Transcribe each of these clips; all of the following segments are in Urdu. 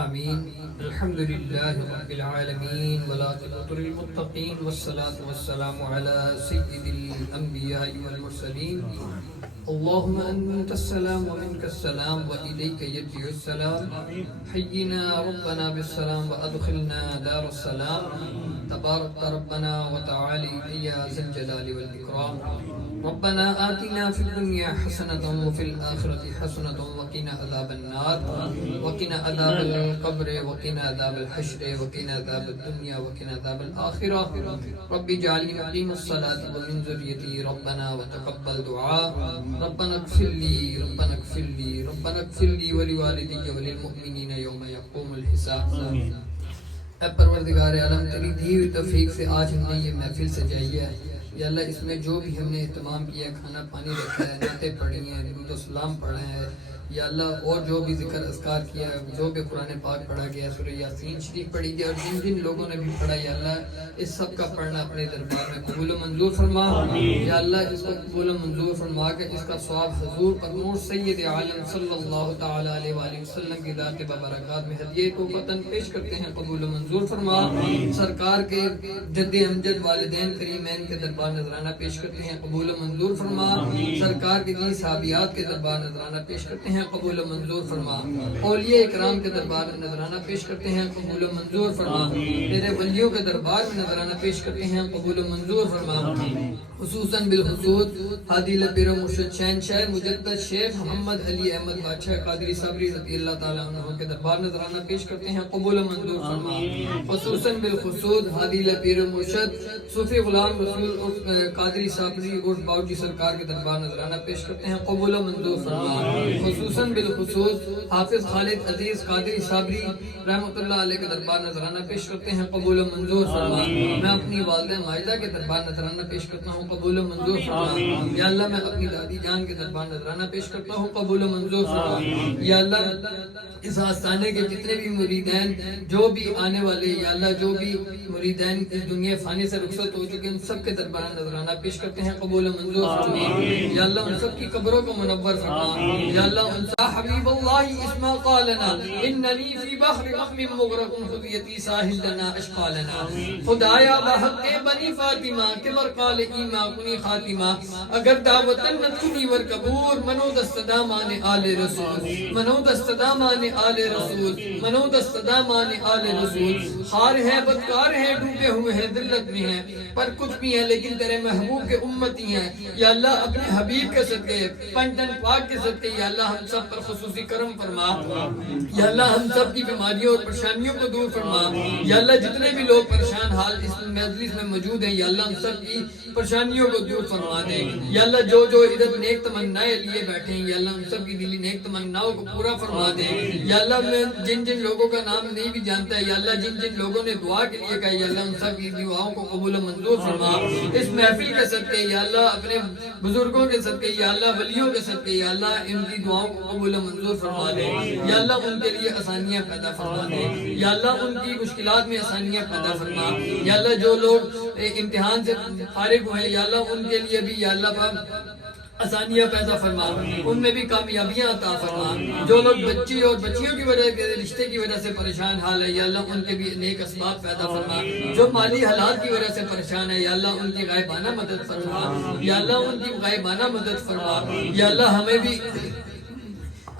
آمین. الحمد للہ رب العالمین والعاقبۃ للمتقین والصلاة والسلام علی سید الانبیاء والمرسلین. اللهم انت السلام ومنك السلام واليك يرجع السلام. حينا ربنا بالسلام وادخلنا دار السلام. تبارك ربنا وتعالى يا ذا الجلال والاكرام. ربنا آتنا في الدنيا حسنة وفي الآخرة حسنة وقنا عذاب النار وقنا عذاب القبر وقنا عذاب الحشر وقنا عذاب الدنيا وقنا عذاب الآخرة. رب اجعلني مقيم الصلاة ومن ذريتي ربنا وتقبل دعاء. ربنا اغفر لي ربنا اغفر لي ربنا اغفر لي ولوالدي وللمؤمنين يوم يقوم الحساب. اے پروردگار عالم، تیری دی ہوئی توفیق سے آج ہم نے یہ محفل سجائی ہے. یا اللہ، اس میں جو بھی ہم نے اہتمام کیا، کھانا پانی رکھا ہے، نعتیں پڑھی ہیں، درود و سلام پڑھا ہے، یا اللہ اور جو بھی ذکر اذکار کیا ہے، جو بھی قرآن پاک پڑھا گیا، سورہ یاسین شریف پڑھی گیا، اور جن جن لوگوں نے بھی پڑھا، یا اللہ اس سب کا پڑھنا اپنے دربار میں قبول و منظور فرما. یا اللہ اس کو قبول و منظور فرما کے اس کا ثواب حضور پر نور سید عالم صلی اللہ تعالی علیہ وآلہ وسلم کی ذات ببرکات میں ہدیہ توفتاً پیش کرتے ہیں، قبول و منظور فرما. سرکار کے جد امجد والدین کریمین کے دربار نذرانہ پیش کرتے ہیں، قبول و منظور فرما. سرکار کے جی صحابیات کے دربار نذرانہ پیش کرتے ہیں، قبول و منظور فرما. اولیاء اکرام کے دربار میں نذرانہ پیش کرتے ہیں، قبول و منظور فرما. تیرے ولیوں کے دربار میں نذرانہ پیش کرتے ہیں، قبول و منظور فرما. خصوصاً بالخصوص ہادی لبیر و مرشد شہنشاہ مجدد شیخ محمد علی احمد بادشاہ قادری صابری رضی اللہ تعالیٰ عنہ کے دربار نذرانہ پیش کرتے ہیں، قبول و منظور فرما. خصوصاً بالخصوص ہادی لبیر و مرشد صوفی غلام رسول قادری صابری اور باوجی سرکار کے دربار نذرانہ پیش کرتے ہیں، قبول و منظور فرما. خصوصاً بالخصوص حافظ خالد عزیز قادری صابری رحمۃ اللہ علیہ کے دربار نذرانہ پیش کرتے ہیں، قبول و منظور فرما. میں اپنی والدہ ماجدہ کے دربار نذرانہ پیش کرتا ہوں، قبول و منظور فرما. یا اللہ میں اپنی دادی جان کے دربار نذرانہ پیش کرتا ہوں، قبول و منظور فرما. یا اللہ اس آستانے کے جتنے بھی مریدین جو بھی آنے والے، یا اللہ جو بھی مریدین اس دنیا فانی سے رخصت ہو چکے، ان سب کے دربار نذرانہ پیش کرتے ہیں، قبول و منظور فرما. یا اللہ ان سب کی قبروں کو منور فرما. یا اللہ ان حبیب اللہ اسما قالنا اننی فی بحر غم مغرق خذیتی ساحل لنا اشقالنا. خدایا بحق بنی فاطمہ کبر قال ایما کنی خاتمہ. اگر دعوتن نتنی ور قبور منو دستدامان آل رسول، منو دستدامان آل رسول، منو دستدامان آل رسول. خار ہے بدکار ہے ڈوبے ہوئے ہیں ذلت میں ہیں، پر کچھ بھی ہیں لیکن تیرے محبوب کے امتی ہیں. یا اللہ اپنے حبیب کے صدقے پنجتن پاک کے صدقے یا اللہ ہم سب پر خصوصی کرم فرما. یا اللہ ہم سب کی بیماریوں اور پریشانیوں کو دور فرما. یا اللہ جتنے بھی لوگ پریشان حال اس مجلس میں موجود ہیں، یا اللہ ہم سب کی پریشانیوں کو دور فرما دے. یا اللہ جو جو ادھر نیک تمنائیں لیے بیٹھے ہیں، یا اللہ ہم سب کی دلی نیک تمناؤں کو پورا فرما دے. یا اللہ میں جن جن لوگوں کا نام نہیں بھی جانتا ہے، یا اللہ جن جن لوگوں نے دعا کے لیے کہا، یا اللہ ان سب کی دعاؤں کو قبول و منظور فرما. اس محفل کے صدقے یا اللہ اپنے بزرگوں کے صدقے یا اللہ ولیوں کے صدقے یا اللہ ان کی دعاؤں کو قبول و منظور فرما دے. یا اللہ ان کے لیے آسانیاں پیدا فرما دے. یا اللہ ان کی مشکلات میں آسانیاں پیدا فرما. یا اللہ جو لوگ امتحان سے فارغ ہوئے، یا اللہ ان کے لیے بھی یا اللہ آسانیاں پیدا فرما، ان میں بھی کامیابیاں عطا فرما. جو لوگ بچی اور بچیوں کی وجہ کے رشتے کی وجہ سے پریشان حال ہے، یا اللہ ان کے بھی نیک اسباب پیدا فرما. جو مالی حالات کی وجہ سے پریشان ہے، یا اللہ ان کی غائبانہ مدد فرما. یا اللہ ان کی غائبانہ مدد فرما. یا اللہ ہمیں بھی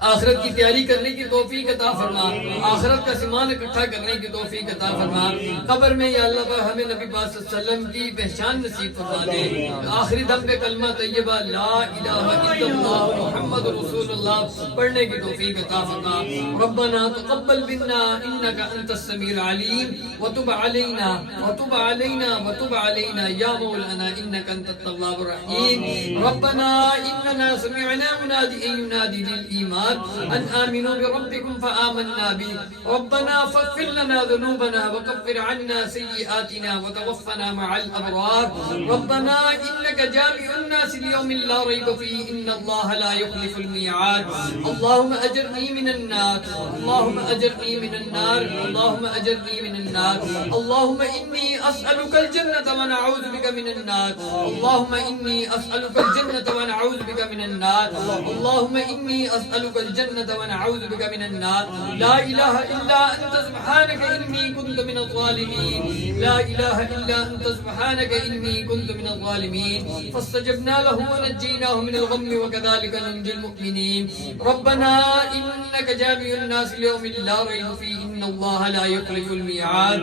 آخرت کی تیاری کرنے کی توفیق عطا فرما. آخرت کا سامان اکٹھا کرنے کی توفیق عطا فرما. قبر میں یا اللہ ہمیں نبی پاک صلی اللہ علیہ وسلم کی پہچان نصیب فرما دے. آخری دم پہ کلمہ طیبہ لا الہ الا اللہ محمد رسول اللہ پڑھنے کی توفیق عطا فرما. ربنا تقبل منا انک انت السمیع العلیم وتب علینا وتب علینا وتب علینا یا مولانا انک انت التواب الرحیم. ربنا اننا سمعنا منادیا ینادی للایمان أن آمنوا بربكم فآمنا به. ربنا فاغفر لنا ذنوبنا وكفر عنا سيئاتنا وتوفنا مع الأبرار. ربنا إنك جامع الناس ليوم لا ريب فيه إن الله لا يخلف الميعاد. اللهم أجرني من النار، اللهم أجرني من النار، اللهم أجرني من النار. اللهم إني أسألك الجنة ونعوذ بك من النار. اللهم إني أسألك الجنة ونعوذ بك من النار. اللهم إني أسألك نسألك الجنة ونعوذ بك من النار لا إله إلا أنت سبحانك إني كنت من الظالمين لا إله إلا أنت سبحانك إني كنت من الظالمين فاستجبنا له ونجيناه من الغم وكذلك ننجي المؤمنين ربنا إنك جامع الناس ليوم لا ريب فيه إن الله لا يخلف الميعاد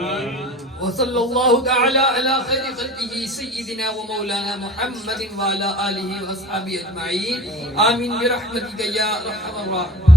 وصلى الله تعالى على خير خلقه سيدنا ومولانا محمد وعلى آله وأصحابه أجمعين آمين برحمتك يا أرحم الراحمين.